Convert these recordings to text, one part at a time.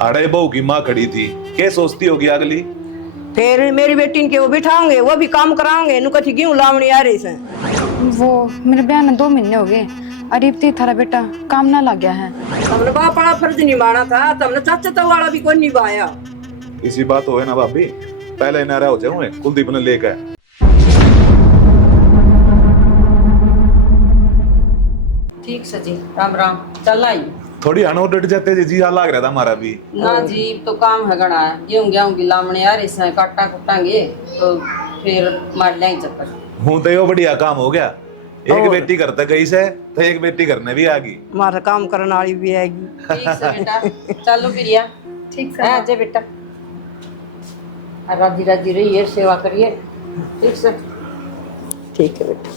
अरे बहू की माँ खड़ी थी, क्या सोचती होगी अगली? फिर मेरी बेटी के वो बिठाओगे, वो भी काम कराओगे, नु कथी क्यों लावणी आ रही से? वो मेरे ब्याह ने 2 महीने हो गए। अरीबती थारा बेटा काम ना लग गया है। हमने बापड़ा फर्ज निभाना था, तुमने चाचा तो वाला भी कोई निभाया। इसी बात हो है ना भाभी, पहले नारा हो जाऊं कुलदीप ने लेकर। ठीक से जी, राम राम। चल आई थोड़ी हनो डट जाते जी, जी हाँ लग रहा था हमारा भी। ना जी, तो काम है गड़ा है। गेहूं की लामने यार इसमें काटा कुटांगे तो फिर मार लेंगे चक्कर। हूं तो यो बढ़िया काम हो गया। एक बेटी करता गई से तो एक बेटी करने भी आ गई। हमारा काम करने वाली भी आएगी। ठीक से बेटा, चलो प्रिया। ठीक है अजय बेटा, राजी राजी रहिए, सेवा करिए। ठीक से, ठीक है बेटा।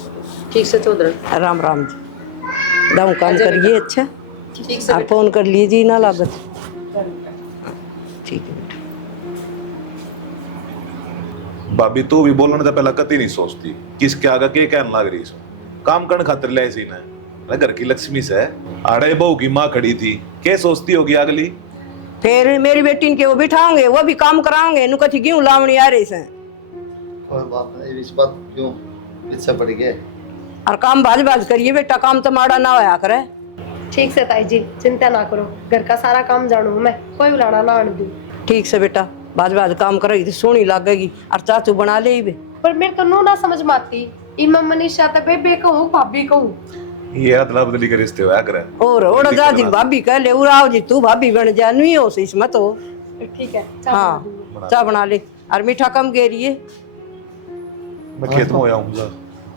ठीक से चौधरी। राम राम जी। दाऊ काम करिए अच्छा। ठीक से आप फोन कर लीजिए ना लागत। ठीक है बेटा। भाभी तू भी बोलने से पहले कती नहीं सोचती किसके आगे के कहने लग रही सो। काम करने खातिर ले सी ने घर की लक्ष्मी से। अरे बहू की माँ खड़ी थी, क्या सोचती होगी अगली? फिर मेरी बेटी के वो बिठाओगे, वो भी काम कराओगे, नु कथी क्यों लावणी आ रही से? कोई बात नहीं, इस बात क्यों पीछे पड़ गए। और काम बाज बाज करिए बेटा, काम तो माड़ा ना होया करे। ठीक से ताई जी, चिंता ना करो, घर का सारा काम जानू मैं, कोई बुलाना ना आने दूं। ठीक से बेटा, बाज बाज काम करेगी तो सोनी लगेगी। और चाचू बना ले बे। पर मेरे तो नू ना समझ में आती, इनमें मनीषा तो बेबे कहूँ भाभी कहूँ। ये अदला बदली के रिश्ते होया करे। और ओड़ा जा जी भाभी कह ले, उड़ाओ जी तू भाभी बन जा, नहीं हो सी इसमें तो। ठीक है, हाँ चाय बना ले। और मीठा कम गेरिए। मैं खेत में होया हूं।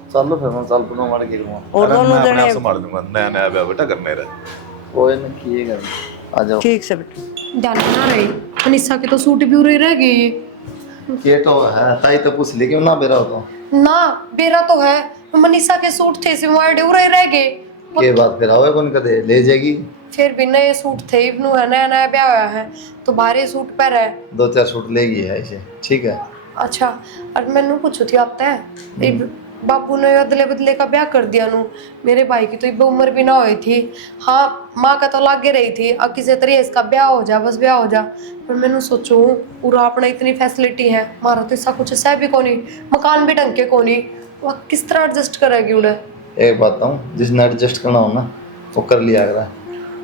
चलो फिर मैं चल पड़ूं मार के दूंगा। और दोनों जने संभाल दूंगा, नया नया ब्याह बेटा करने रहे। कोई न किएगा, आ जाओ। ठीक से बेटा। ध्यान ना रही, मनीषा के तो सूट भी उड़े रह गए। के तो है ताई तो पूछ ली क्यों ना बेरा हो तो। ना बेरा तो है, मनीषा के सूट थे सिवाड़े उड़े रह गए। के बात फिर आओगे कौन कदे ले जाएगी। फिर भी नए सूट थे, इब्नू है, नया नया ब्याह हुआ है तो भारी सूट पर है। 2-4 सूट लेगी है इसे, ठीक है। अच्छा, और मैंने पूछू थी आप तय बाबू ने अदले बदले का ब्याह कर दिया नू। मेरे भाई की तो इब उम्र भी ना हुई थी। हाँ माँ का तो लागे रही थी, अब किसी तरह इसका ब्याह हो जा, बस ब्याह हो जा। पर मैंने सोचू पूरा अपना इतनी फैसिलिटी है, मारा तो ऐसा कुछ सह भी कोनी, मकान भी ढंग के कोनी, वह किस तरह एडजस्ट करेगी उड़े। एक बात बताऊं, जिसने एडजस्ट करना हो ना वो कर लिया करा।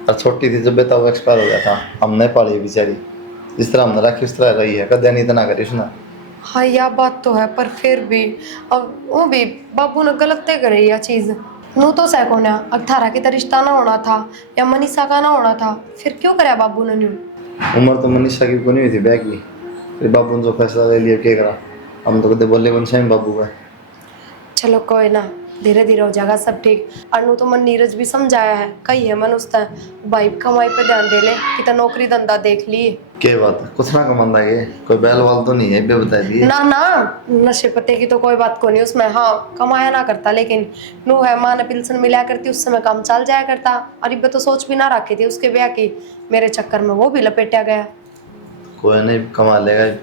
और छोटी थी जब बेटा वो एक्सपायर हो गया था, हमने पाली बेचारी, जिस तरह हमने रखी उस तरह रही है, कदे नहीं इतना करी उसने। हाँ यह बात तो है, पर फिर भी अब वो भी बाबू ने गलत तय करी यह चीज। नू तो सह को ना, अब थारा की तो रिश्ता ना होना था या मनीषा का ना होना था, फिर क्यों कराया बाबू ने न्यू। उम्र तो मनीषा की को नहीं हुई थी ब्याह की, फिर बाबू ने जो फैसला ले लिया क्या करा। हम तो कदे बोले बन से बाबू का। चलो कोई ना, धीरे धीरे हो जाएगा सब ठीक। अनु तो मन नीरज भी समझाया है, कही है मन उसका भाई कमाई पे ध्यान दे ले कि तो नौकरी धंधा देख लिए। क्या बात है, कुछ ना कमांदा ये कोई बैल वाल तो नहीं है बे, बता दिए ना ना, नशे पते की तो कोई बात को नहीं उसमें। हाँ कमाया ना करता, लेकिन नू है माँ ने पिल्सन मिला करती, उस समय काम चल जाया करता। और इब्बे तो सोच भी ना रखी थी उसके ब्याह की, मेरे चक्कर में वो भी लपेटा गया। कोई नहीं कमा लेगा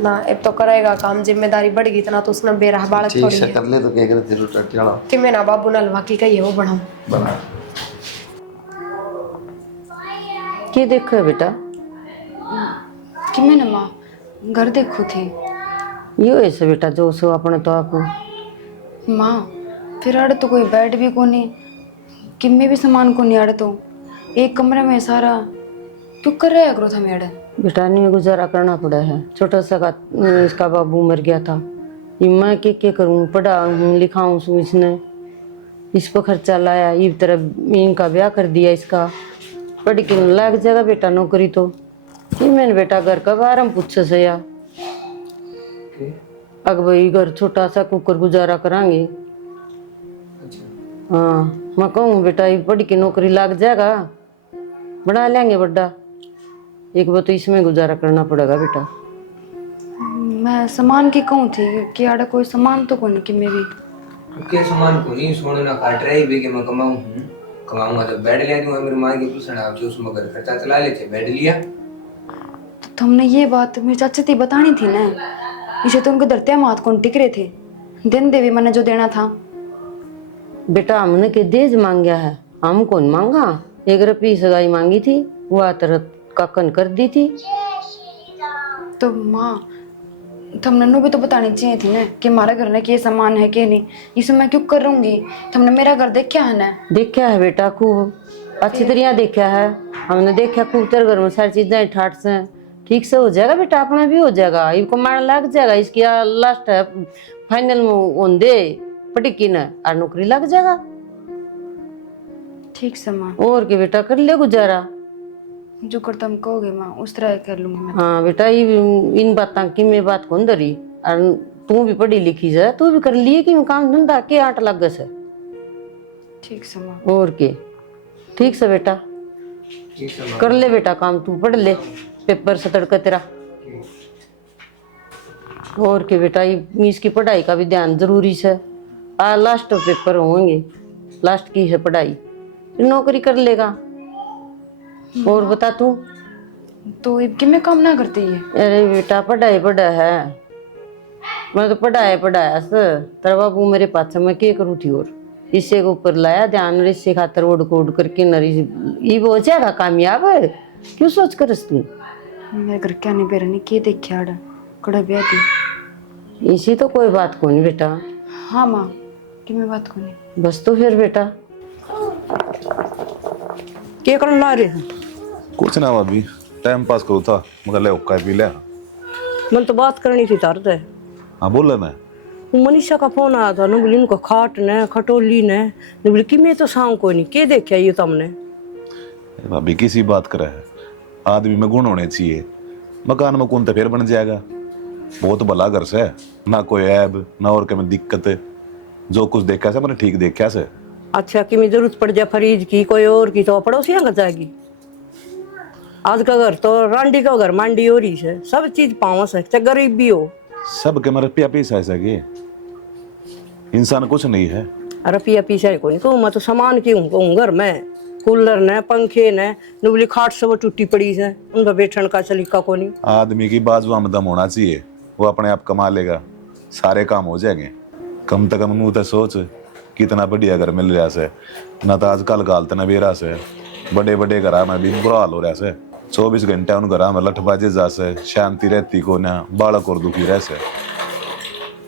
ना अब तो करेगा काम, जिम्मेदारी बढ़ गई इतना तो उसने बेरह बालक ठीक थोड़ी से है कर ले तो क्या करे तेरे टट्टियाला कि मैं ना बाबू नलवा की कही है वो बढ़ाऊं बना। क्या देखो है बेटा? कि मैं ना माँ घर देखो थी। यो ऐसे बेटा जो सो अपने तो आपको माँ फिर अड़ तो कोई बेड भी को नहीं, किम्मे भी सामान को नहीं, अड़ तो एक कमरे में सारा क्यों कर रहे करो था मेरे। बेटा नहीं गुजारा करना पड़ा है, छोटा सा का इसका बाबू मर गया था। ये मैं क्या करूँ, पढ़ाऊँ लिखाऊँ सू इसने, इस पर खर्चा लाया, ये तरह इनका ब्याह कर दिया इसका। पढ़ के लग जाएगा बेटा नौकरी तो। ये मैंने बेटा घर का बारम पूछे से या अग भाई घर छोटा सा कुकर गुजारा करांगे। हाँ मैं कहूँ बेटा ये पढ़ के नौकरी लग जाएगा, बना लेंगे बड़ा, एक बार तो इसमें गुजारा करना पड़ेगा बेटा। मैं सामान की कहूँ थी कि आड़ा कोई सामान तो को नहीं कि मैं भी के सामान को नहीं सोने ना काट रही भी कि मैं कमाऊं हूं, कमाऊंगा तो बेड ले दूंगा। मेरी माँ की पूछना आप जो उसमें घर खर्चा चला लेते, बेड लिया। तो तुमने ये बात मेरे चाचा थी बतानी थी ना, इसे तो उनके धरते मात कौन टिक रहे थे, दिन देवी मैंने जो देना था। बेटा हमने के देज मांगा है, हम कौन मांगा, 1 रुपये सगाई मांगी थी, वो तरह काकन कर दी थी। तो माँ तुमने नु भी तो बतानी चाहिए थी ना कि हमारे घर में क्या सामान है क्या नहीं। ये सब मैं क्यों करूंगी? तुमने मेरा घर देखा है ना? देखा है बेटा, खूब अच्छी तरह देखा है हमने। देखा खूब तेरे घर में सारी चीजें ठाट से ठीक से हो जाएगा बेटा, अपना भी हो जाएगा, इनको मार लग जाएगा। इसकी लास्ट है फाइनल में ओंदे पटिकी न और नौकरी लग जाएगा। ठीक से माँ, और के बेटा कर ले गुजारा। जो कर तुम कहोगे माँ उस तरह कर लूंगी मैं। हाँ बेटा, इन बातों की मैं बात कौन धरी। और तू भी पढ़ी लिखी है, तू भी कर लिए कि काम धंधा के आट लग से। ठीक से माँ। और के ठीक से बेटा कर ले बेटा काम, तू पढ़ ले पेपर से तड़का तेरा। और के बेटा इसकी पढ़ाई का भी ध्यान जरूरी है। लास्ट पेपर होंगे, लास्ट की है पढ़ाई, नौकरी कर लेगा। और बता तू। तो इब में काम ना करती है? अरे बेटा पढ़ाई पढ़ा है, मैं तो पढ़ाया से तेरा बाबू मेरे पास मैं क्या करूँ थी। और इससे के ऊपर लाया ध्यान, इससे खातर ओढ़ कोड करके नरी ये हो जाएगा कामयाब। क्यों सोच कर तू? मेरे घर क्या नहीं बेरा नहीं के देखा कड़ा ब्याह थी। इसी तो कोई बात को नहीं बेटा। हाँ माँ कि मैं बात को नहीं। बस तो फिर बेटा क्या करने ला रहे हैं? कुछ ना भाभी, टाइम पास करूँ था, मगर ले हुक्का पी लिया। मन तो बात करनी थी तार से। हाँ बोल ना। मनीषा का फोन आया था, न बोली उनको खाट ने खटोली ने, न बोली कि मैं तो शाम को नहीं के देखा ये तुमने। भाभी किसी बात करे है, आदमी में गुण होने चाहिए। मकान में कौन तो फिर बन जाएगा। बहुत भला घर से, ना कोई ऐब ना और में दिक्कत। जो कुछ देखा से मैंने ठीक देखा से। अच्छा कि मैं जरूरत पड़ जाए फरीज की कोई और की तो पड़ोसियां कर जाएगी। आज का घर तो रांडी का घर मांडी हो रही है, सब चीज पावा से, चाहे गरीब भी हो। सब के मेरे पिया पीसा सके, इंसान कुछ नहीं है। रुपया पीछे को नहीं कहूँ, मैं तो सामान की हूँ घर में, कूलर ने पंखे ने नुबली खाट सब टूटी पड़ी है, उनका बैठन का सलीका को नहीं। आदमी की बाजू में दम होना चाहिए, वो अपने आप कमा लेगा, सारे काम हो जाएंगे। कम से कम मुँह तो सोच कितना बढ़िया घर मिल रहा से। न तो आजकल का हालत न बेरा से, बड़े बड़े घर में भी बुरा हाल हो रहा से। 24 घंटे उन घर में लठबाजे जा से, शांति रहती को ना, बालक और दुखी रह से।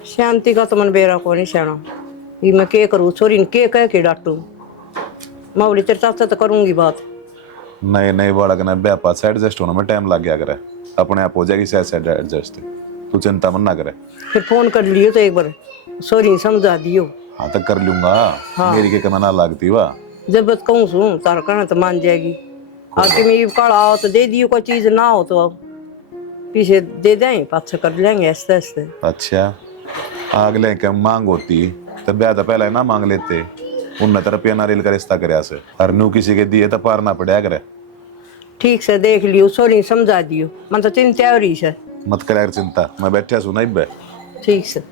शांति का तो मन बेरा को नहीं सहना। ये मैं के करूँ, छोरी ने के कह के डांटू। मैं बोली तेरे साथ तो करूंगी बात। नए नए बालक ने ब्याह से एडजस्ट होने में टाइम लग गया करे, अपने आप हो जाएगी शायद एडजस्ट। तू चिंता मन ना करे। फिर फोन कर लियो तो एक बार सॉरी समझा दियो। हाँ तो कर लूंगा। हाँ। मेरी के कमाना लगती वाह, जब बस कहूँ सुन तार कहना तो मान जाएगी। आके मैं काला आओ तो दे दियो, कोई चीज ना हो तो पीछे दे दें, पाछे कर लेंगे ऐसे ऐसे। अच्छा अगले के मांग होती तो ब्याह तो पहले ना मांग लेते। उन रुपया नारियल का रिश्ता करे से, और नू किसी के दिए तो पार ना पड़ा करे। ठीक से देख लियो, सॉरी समझा दियो, मन तो चिंता हो रही है। मत करे चिंता, मैं बैठा सुना ही। ठीक से।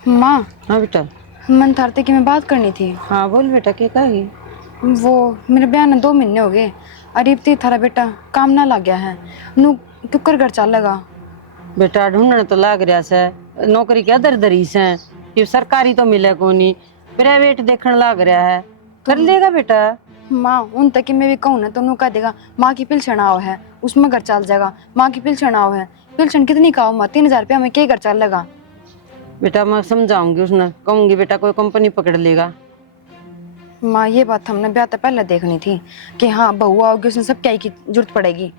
माँ हाँ बेटा। मन थारते कि मैं बात करनी थी। हाँ बोल बेटा, क्या कहेगी? वो मेरे ब्याह ने 2 महीने हो गए, अरीब थी थारा बेटा काम ना लग गया है, नू क्यों कर घर चल लगा। बेटा ढूंढने तो लाग रहा से, नौकरी क्या दर दरी से, ये सरकारी तो मिले को नहीं, प्राइवेट देखने लाग रहा है, कर लेगा बेटा। माँ उन तक मैं भी कहूँ ना तो नू कह देगा माँ की पिलछन आओ है, उसमें घर चल जाएगा। माँ की पिलछन आओ है, पिलछन कितनी का माँ 3000 रुपया में क्या घर चल लगा। बेटा मैं समझाऊंगी, उसने कहूंगी बेटा कोई कंपनी पकड़ लेगा। माँ ये बात हमने ब्याह तो पहले देखनी थी कि हाँ बहू आओगी उसने सब क्या की जरूरत पड़ेगी।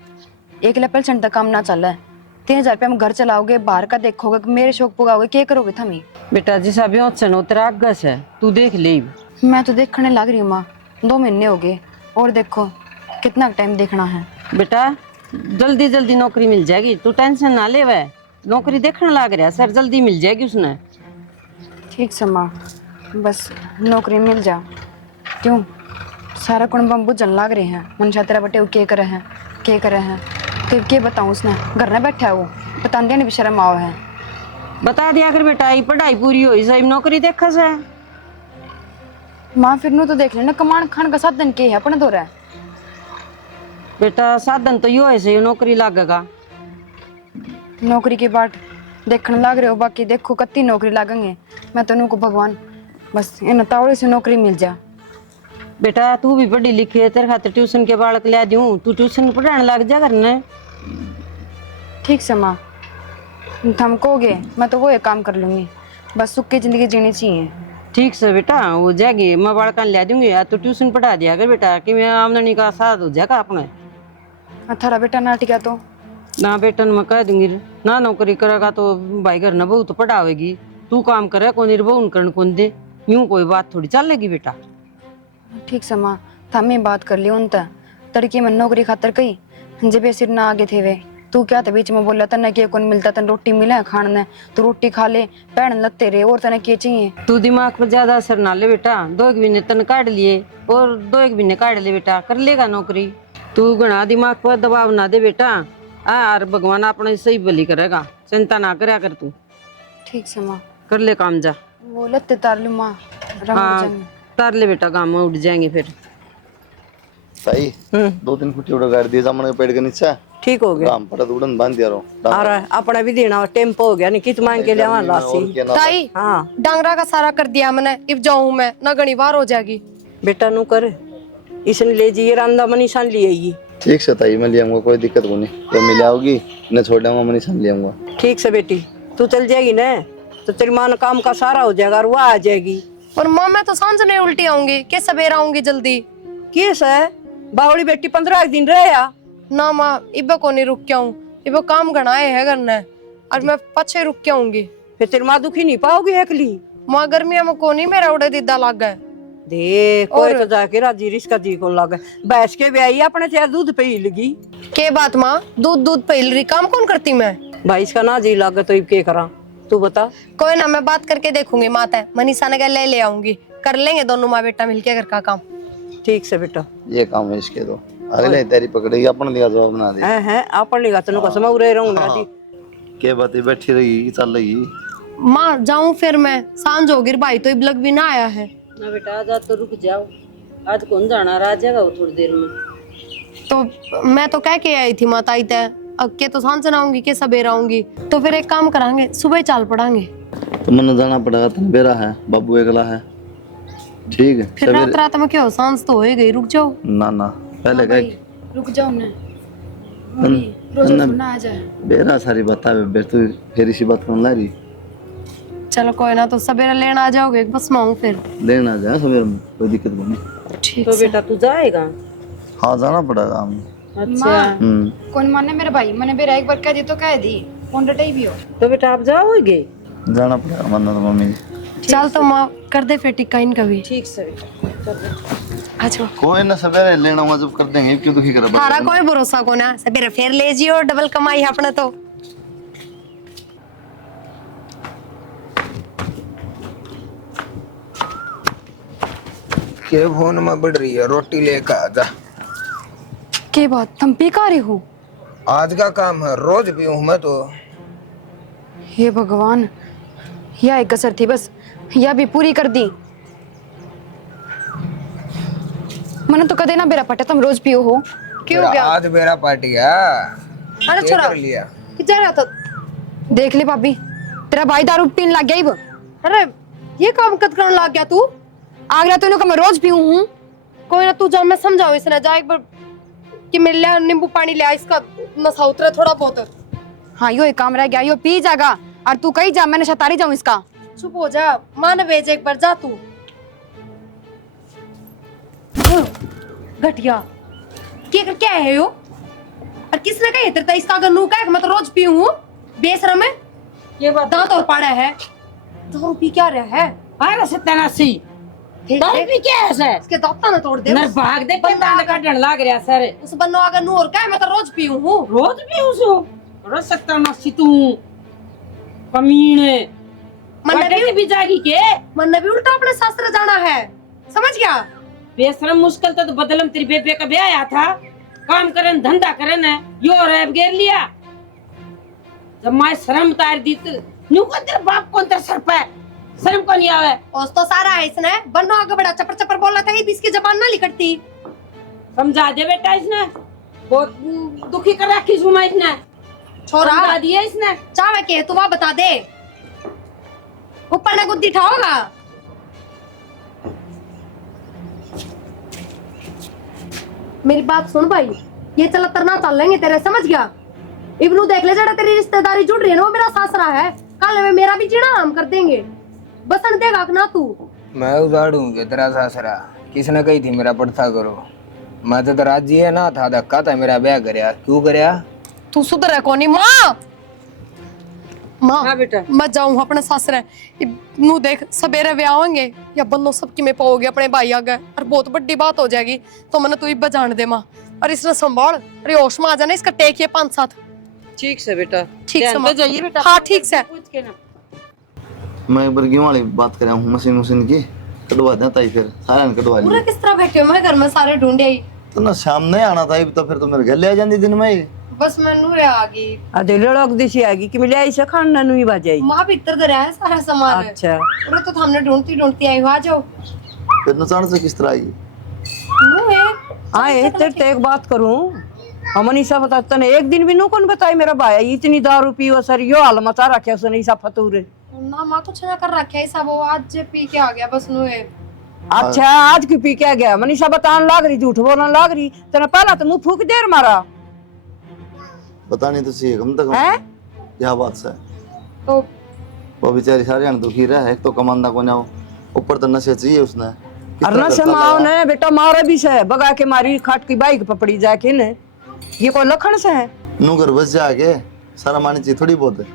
एक पिलछन तक काम ना चल रहा है, 3000 रुपया में घर चलाओगे, बाहर का देखोगे, मेरे शौक पुगाओगे, क्या करोगे थमी। बेटा जिस अभी ऑप्शन तेरा आगस है, तू देख ले। मैं तो देखने लग रही हूँ माँ, 2 महीने हो गए और देखो कितना टाइम देखना है। बेटा जल्दी जल्दी नौकरी मिल जाएगी, तू टेंशन ना ले। वह नौकरी देखने लग रहा सर, जल्दी मिल जाएगी उसने। ठीक से माँ, बस नौकरी मिल जा। क्यों सारा कुंड बुझन लाग रहे हैं, मनशा तेरा बटे के करे हैं तो क्या बताऊँ। उसने घर में बैठा है, वो बता दिया नहीं भी शर्म आओ है। बता दिया कर बेटा, ये पढ़ाई पूरी हुई सही नौकरी देखा से। माँ फिर नू तो देख लेना कमान खान का साधन के है अपने दो रहा। बेटा साधन तो यो है सही, नौकरी लगेगा। नौकरी के बाद देखने लग रहे हो, बाकी देखो कत्ती नौकरी लगेंगे। मैं तो नू को भगवान बस इन तावड़े से नौकरी मिल जा। बेटा तू भी पढ़ी लिखी है, तेरे खातिर ट्यूशन के बालक ला दूं, तू ट्यूशन पढ़ाने लग जा करने। ठीक से माँ, तुम कहोगे मैं तो वो एक काम कर लूंगी, बस सुख की जिंदगी जीनी चाहिए। ठीक से बेटा हो जाएगी, मैं बालक ला दूंगी या तो ट्यूशन पढ़ा दिया कर बेटा, कि मैं आमदनी का साथ हो जाएगा अपने। थारा बेटा ना टिका तो ना बेटन मैं कह दूंगी, ना नौकरी करेगा तो भाई घर न बहू तो पढ़ावेगी, तू काम करे कौन बहू करण कौन दे, यूं कोई बात थोड़ी चलेगी बेटा। ठीक से माँ, थम ही बात कर ली उन तड़की में नौकरी खातर कही जब सिर ना आगे थे वे, तू क्या था बीच में बोला तने के कौन मिलता, तन रोटी मिले खाने तो रोटी खा ले, पहन लगते रहे और तने के चाहिए। तू दिमाग पर ज्यादा असर ना ले बेटा, 2 महीने तन काट लिए और 2 महीने काट ले बेटा, कर लेगा नौकरी। तू घना दिमाग पर दबाव ना दे बेटा, और भगवान अपने सही भली करेगा, चिंता ना करया कर तू। ठीक से माँ, कर ले काम जा। वो लत्ते तार लू माँ, हाँ तार ले बेटा, गाँव में उठ जाएंगे फिर। सही 2-3 फुटी उड़ा गाड़ दिया जामन के पेड़ के नीचे, ठीक हो गया। काम पर उड़न बांध दिया रो आ रहा है अपना भी देना टेम्पो हो गया, नहीं कित मांग के लिया लासी। ताई हाँ डांगरा का सारा कर दिया मैंने, अब जाऊं मैं ना घनी बार हो जाएगी। बेटा नु कर, इसने ले जाइए रांदा मनीषा ले आइए। ठीक से ताई मैं ले आऊंगा, कोई दिक्कत को नहीं, तो मिल आओगी न छोड़ दूंगा, मनीषा ले आऊंगा। ठीक से बेटी, तू चल जाएगी ना तो तेरी माँ काम का सारा हो जाएगा और वो आ जाएगी। और माँ मैं तो सांझ नहीं उल्टी आऊंगी, के सवेरा आऊंगी जल्दी। किस है बावड़ी बेटी 15 दिन रहे या ना माँ इब को नहीं रुक के आऊं, इब काम घनाए है करना है और मैं पछे रुक के आऊंगी। फिर तेरी माँ दुखी नहीं पाओगी अकेली। माँ गर्मिया में को नहीं मेरा उड़े दीदा लग गए। दे कोई तो जाके राजी रिश्का जी को लग बैठ के भी आई अपने चाहे दूध पी लगी। के बात माँ, दूध दूध पहल रही, काम कौन करती मैं। भाई इसका ना जी लग तो के करा तू बता। कोई ना मैं बात करके देखूंगी, माता मनीषा ने ले आऊंगी, कर लेंगे दोनों माँ बेटा मिलके घर का काम। ठीक से बेटा, ये काम है इसके दो, अगले तेरी पकड़ेगी अपन दिया जवाब बना दे है अपन लेगा तेन कसम उरे रहूंगा जी। के बातें बैठी रही चल रही। माँ जाऊं फिर मैं, सांझ होगी भाई तो इबलग भी ना आया है। ना बेटा आज तो रुक जाओ, आज कौन जाना, आ जाएगा वो थोड़ी देर में। तो मैं तो कह के आई थी माता आई तय, अब के तो सांझ आऊंगी के सवेरा आऊंगी, तो फिर एक काम करांगे सुबह ही चाल पड़ांगे। तो मन जाना पड़ेगा, तन बेरा है, बाबू एकला है। ठीक है फिर रात रात में क्या हो, सांझ तो हो ही गई, रुक जाओ। ना ना पहले कह रुक जाओ ना, रोज ना आ जाए। बेरा सारी बता बे तू फिर इसी बात करने ला रही। चलो कोई ना, तो सवेरा लेना आ जाओगे बस मैं आऊं फिर। लेना जाए सवेरे में, कोई दिक्कत नहीं। ठीक तो बेटा तू जाएगा? हाँ जाना पड़ेगा हम। अच्छा कौन माने मेरे भाई, मैंने बेरा एक बार कह दी तो कह दी, कौन डटाई भी हो। तो बेटा आप जाओगे? जाना पड़ेगा मन्ना तो मम्मी। चल तो माँ कर दे फिर टिक्का इनका भी। ठीक से बेटा। अच्छा कोई ना सवेरे लेना हुआ जब कर देंगे, क्यों दुखी कर थारा कोई भरोसा को ना, सवेरे फिर ले जियो, डबल कमाई है अपने तो। के फोन में बढ़ रही है, रोटी लेकर आ जा। के बात तुम पी का रहे हो? आज का काम है, रोज पीऊं मैं तो। हे भगवान, यह एक कसर थी बस, यह भी पूरी कर दी। मैंने तो कदे ना बेरा पटा तुम रोज पियो हो। क्यों हो गया? आज मेरा पार्टी है। अरे छोरा कर लिया। किधर रहा था? देख ले भाभी, तेरा भाई दारू पीने लग गया ही वो। अरे ये काम कद करने लग गया तू? आगरा तो इन्हों का मैं रोज पीऊं हूँ। कोई ना, तू जा, मैं समझाऊं इसने, जा एक बार कि मिल लिया नींबू पानी ले आ, इसका नशा उतरे थोड़ा बहुत। हाँ यो एक काम रह गया, यो पी जागा और तू कहीं जा, मैंने शतारी जाऊं इसका। चुप हो जा, माँ ने भेज एक बार, जा तू। घटिया क्या है यो? और किसने कहा तेरे इसका अगर नू का मैं तो रोज पीऊं हूँ, बेशरम है। ये बात दांत और पड़ा है, दारू पी क्या रहा है? अरे सत्यानाशी दारू पी क्या है सर? इसके दांता ना तोड़ दे। नर भाग दे के दांत काटने लग रहा सर। उस बन्नो अगर नू और का मैं तो रोज पीऊं हूँ। रोज भी उसो अरे सत्यानाशी तू कमीने मन भी जागी के मन भी उल्टा अपने शास्त्र जाना है, समझ गया? बेशरम मुश्किल तो बदलम तेरी बेबे का ब्याह आया था, काम करन धंधा करन है यो रैब गेर लिया। जब मैं शर्म तार दी तो न्यू को तेरे बाप कौन तेरे सर पे शर्म को नहीं आवे। ओस तो सारा है इसने, बन्नो आगे बड़ा चपर चपर बोल रहा था, ये इसकी जबान ना लिखती। समझा दे बेटा, इसने बहुत दुखी कर रखी सुमा, इसने छोरा समझा दिया इसने। चावे के तू वहां बता दे, ऊपर ने गुद्दी ठाओगा। मेरी बात सुन भाई, ये चलतर ना चल लेंगे तेरे, समझ गया? इब्नू देख ले, जरा तेरी रिश्तेदारी जुड़ रही है ना, वो मेरा सासरा है, कल में मेरा भी जीना आराम कर देंगे। बसन देगा ना तू। मैं उजाड़ूंगी तेरा सासरा, किसने कही थी मेरा पड़ता करो? मैं तो राजी है ना था, धक्का था मेरा ब्याह करया, क्यों करया? तू सुधर है कौनी माँ? माँ हाँ बेटा। मैं जाऊँ अपने सासरे, नू देख सवेरे वे आवेंगे या बंदो सबकी में पाओगे अपने भाई आगे, और बहुत बड़ी बात हो जाएगी, तो मैंने तू इब्बा जान दे माँ। और इसने संभाल, अरे होश में आ जाना, इसका टेक ये 5-7। ठीक से बेटा, ठीक से ध्यान माँ। से जाइए बेटा। हाँ ठीक से। पूछ के ना। मैं एक बार गेहूं वाली बात कर रहा हूँ, मशीन की कटवा देता ही, फिर सारा ने कटवा पूरा लिया। किस तरह बैठे हो? मैं घर में सारे ढूंढे ही, तो ना शाम नहीं आना था, तो फिर तो मेरे घर ले आ जाती दिन में ही। बस मैनू आ गई। अदे लड़क दिशी आएगी कि मिले ऐसे खाना नहीं बाजाई। माँ भीतर दे रहा है सारा सामान। अच्छा। पूरा तो हमने ढूंढती ढूंढती आई हो, आ जाओ। फिर नुकसान से किस तरह आई? नू है आए तेरे ते एक बात करूं, हमनी सा बताता ने एक दिन भी नु कौन बताई मेरा भाई इतनी दारू पीओ सर, यो हाल मचा रखे उसने ऐसा फतूर। ना माँ कुछ ना कर रखा है सब, वो आज पी के आ गया बस। नू है अच्छा आज की पी के गया? मनीषा बताने लाग रही, झूठ बोलने लाग रही, तेरा पहला तो मुंह फूक देर मारा पता नहीं तो सी कम तक है। क्या बात से तो वो बेचारी सारे जन दुखी रहा है, एक तो कमांदा को जाओ, ऊपर तो नशे चाहिए उसने। किस तरह अरना से करता माओ लगा? ने बेटा मारा भी से, बगा के मारी खाट की बाइक पपड़ी जाके ने, ये कोई लखन से है? नू घर बस जाके सारा मानी चाहिए थोड़ी बहुत है,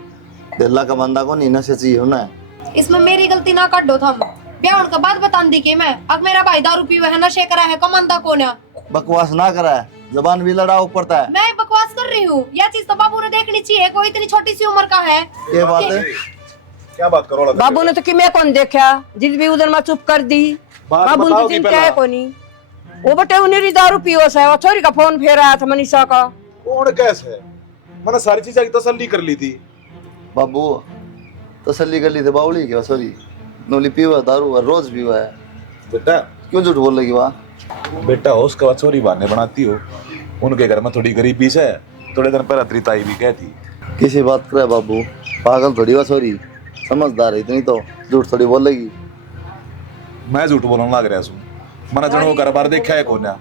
दिल्ला का बंदा को नहीं नशे चाहिए उन्हें। इसमें मेरी गलती ना काटो थम। ब्याह होने के बाद बता दी कि मैं अब मेरा भाई दारू पीवा है, नशे करा है, कमांदा कौन है? बकवास ना करा है, जबान भी लड़ा ऊपरता है। मैं बकवास कर रही हूँ, यह चीज तो बाबू ने देखनी चाहिए, कोई इतनी छोटी सी उम्र का है। ये बात है। क्या बात करो लगा? बाबू ने तो कि मैं कौन देखा, जिद भी उधर में चुप कर दी। बात बाबू बताओ ने कि चिंता पहला। है कोनी, वो बटे उन्हें दारू पियो से, वो छोरी का फोन फेर आया था मनीषा का। कौन कैसे? मैंने सारी चीजें की तसल्ली कर ली थी। बाबू तसल्ली कर ली थी बाउली की, सॉरी नोली पीवा दारू और रोज पीवा है, बेटा क्यों झूठ बोल रही वहाँ? बेटा हो उसके बाद चोरी बहाने बनाती हो, उनके घर में थोड़ी गरीबी से थोड़े दिन पहले तेरी ताई भी कहती। किसी बात करे बाबू, पागल थोड़ी हुआ, सॉरी समझदार है इतनी, तो झूठ थोड़ी बोल लेगी। मैं झूठ बोलने लग रहा हूँ, मैंने जनो घर बार देखा है कोन्या।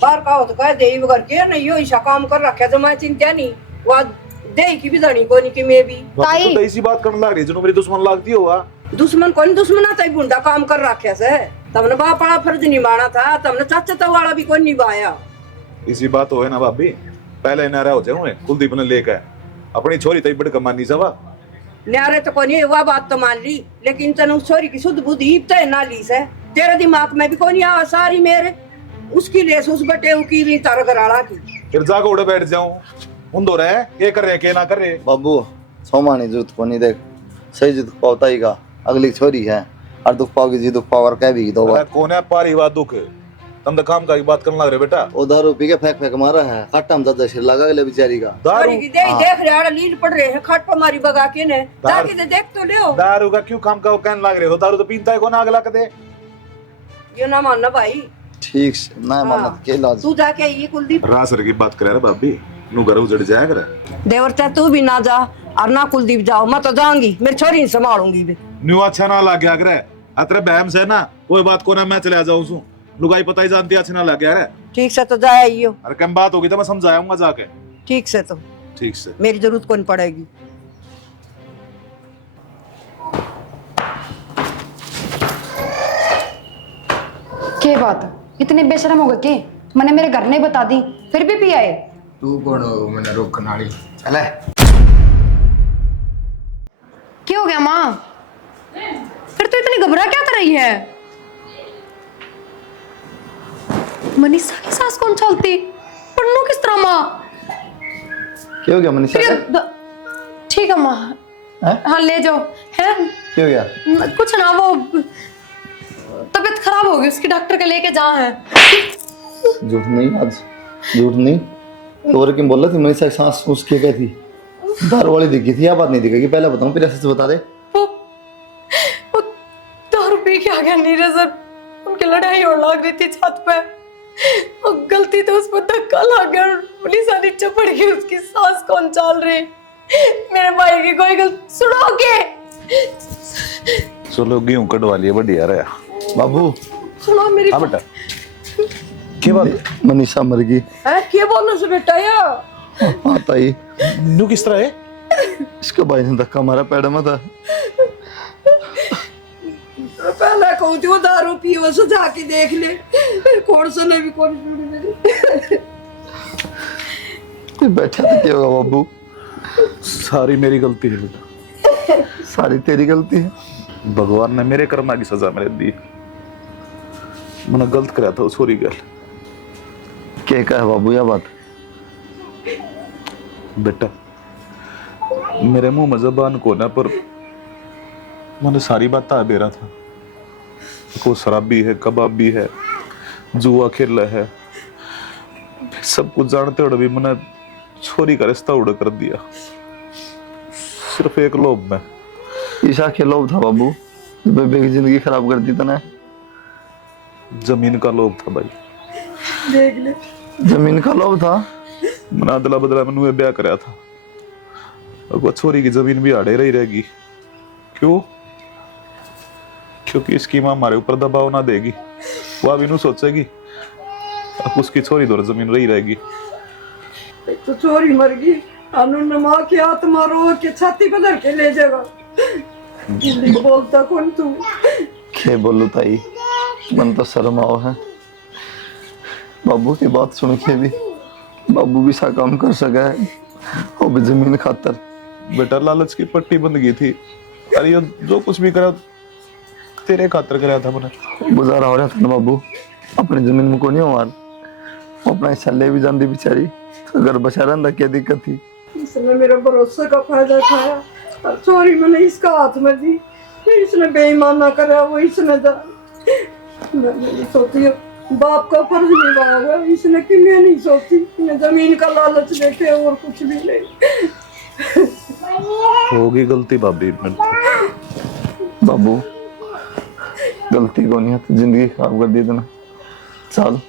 बाहर का हो तो कह दे घर के नहीं, यो ऐसा काम कर रखा तो मैं चिंता नहीं, वो दे की भी धनी कोनी की मैं भी। ताई। तो ऐसी बात करने लग रही जनो मेरी दुश्मन लगती हो। दुश्मन कौन दुश्मन आता है, बुंडा काम कर रखे से तमने बाप बड़ा फर्ज निभाना था, तमने चाचा तो वाला भी कोई निभाया। इसी बात हो है ना भाभी, पहले नारा हो जाऊं कुलदीप ने लेकर अपनी छोरी तई बड़ कमानी सवा न्यारे तो कोनी वह बात तो मान ली, लेकिन तनु छोरी की शुद्ध बुद्धि तो ना ली से, तेरे दिमाग में भी कोनी आवा सारी मेरे उसकी लेस उस बटे की भी तार गराड़ा की। फिर जाकर उड़े बैठ जाऊं उन दो रहे ये कर रहे के ना कर रहे। बाबू सोमानी जुत को नहीं, देख सही जुत पावता ही का, अगली छोरी है और दुख पाओगी जी, दुख पावर कह भी दो बार। कोने पारी बात दुख तुम तो काम का बात करने लग रहे बेटा। वो दारू पी के फेंक मारा है, खट्टा में ज्यादा सिर लगा गले बेचारी का। दारू छोरी की देख रहे आड़ा लील पड़ रहे हैं, खाट पर मारी बगा के ने जाके दे देख तो ले। दारू का क्यों काम का वो कहने लग रहे हो? दारू तो पीता है, कौन आग लग दे? ये ना मानना भाई, ठीक से ना मानत के इलाज। तू जाके ये कुलदीप रासर की बात करे भाभी, नु घर उजड़ जाया कर। देवरता तू भी ना जा और ना कुलदीप जाओ, मैं तो जाऊंगी, मेरी छोरी संभालूंगी भी। न्यू अच्छा ना लग गया करे अतरे बहम से ना कोई बात को ना मैं चले जाऊं सु लुगाई पता ही जानती अच्छा ना लग गया रे। ठीक से तो जाए आइयो, अरे कम बात होगी तो मैं समझाऊंगा जाके। ठीक से तो ठीक से मेरी जरूरत कौन पड़ेगी। क्या बात, इतने बेशरम हो गए कि मैंने मेरे घर नहीं बता दी, फिर भी पी आए। तू कौन हो मैंने रोकने वाली? चले क्या हो गया माँ? फिर तो इतनी घबरा क्या कर रही है? मनीषा की सास कौन चलती? पन्नू किस तरह माँ? क्या हो गया मनीषा फिर के? ठीक है माँ, हैं? हाँ ले जाओ। है क्या हो गया? कुछ ना, वो तबीयत खराब हो गई उसकी, डॉक्टर के लेके जा है। झूठ नहीं, आज झूठ नहीं तो और क्यों बोल रही थी? मनीषा की सांस उसकी क्या थी? दारू वाली दिखी थी या बात नहीं दिखेगी? पहले बताऊं फिर ऐसे बता दे। वो दारू पी के आ गया नीरज सर, उनकी लड़ाई और लग रही थी छत पे, और गलती तो उस पर धक्का लग गया और पुलिस नीचे पड़ गई, उसकी सांस कौन चाल रही? मेरे भाई की कोई गलती सुनोगे? चलो गेहूं कटवा लिए बढ़िया रे बाबू सुनो मेरी हाँ बेटा क्या बात मनीषा मर गई। है क्या बोलो से बेटा या हाँ ताई, नू किस तरह है? इसका भाई ने धक्का मारा पैड में था। पहले कहूँ थी वो दारू पियो से जाके देख ले कौन सा ने भी कौन सुनी मेरी। कोई बैठा तो क्या होगा बाबू? सारी मेरी गलती है बेटा, सारी तेरी गलती है। भगवान ने मेरे कर्मा की सजा मेरे दी। मैंने गलत कराया था सॉरी गल। क्या कहा बाबू यह बात? बेटा मेरे मुंह में जबान को ना, पर मैंने सारी बात आ दे रहा था। को शराबी है, कबाबी है, जुआ खेला है, सब कुछ जानते हुए भी मैंने छोरी का रिश्ता उड़ कर दिया, सिर्फ एक लोभ में। ईशा के लोभ था बाबू, बेबे की जिंदगी खराब कर दी तने। जमीन का लोभ था भाई, देख ले जमीन का लोभ था। मैंने अदला बदला मैंने ब्याह कराया था। अब वो छोरी की जमीन भी आड़े रही रहेगी। क्यों? क्योंकि इसकी माँ हमारे ऊपर दबाव ना देगी, वो अभी नू सोचेगी अब उसकी छोरी दौर जमीन रही रहेगी। एक तो चोरी मर गई, अनु माँ की आत्मा रो के छाती पे धर के ले जाएगा। हिंदी बोलता कौन तू? क्या बोलू ताई, मन तो शर्म आओ है। बाबू की बात सुन के भी बाबू भी सा काम कर सका है, वो भी जमीन खातर। बेटा लालच की पट्टी बंद गई थी। अरे ये जो कुछ भी करा तेरे खातर कराया था मैंने। गुजारा हो रहा था ना बाबू, अपनी जमीन में को नहीं हो मार, वो अपना हिस्सा ले भी जाती बेचारी, तो अगर बचा रहता क्या दिक्कत थी? इसने मेरे भरोसे का फायदा उठाया और चोरी मैंने इसका हाथ में दी। इसने बेईमाना करा वो इसने मैं सोचती हूँ बाप का फर्ज निभाया इसने कि मैं नहीं सोचती। मैं जमीन का लालच देखे और कुछ भी नहीं। होगी गलती भाभी बाबू गलती को नहीं है तो जिंदगी खराब कर दी तूने। चल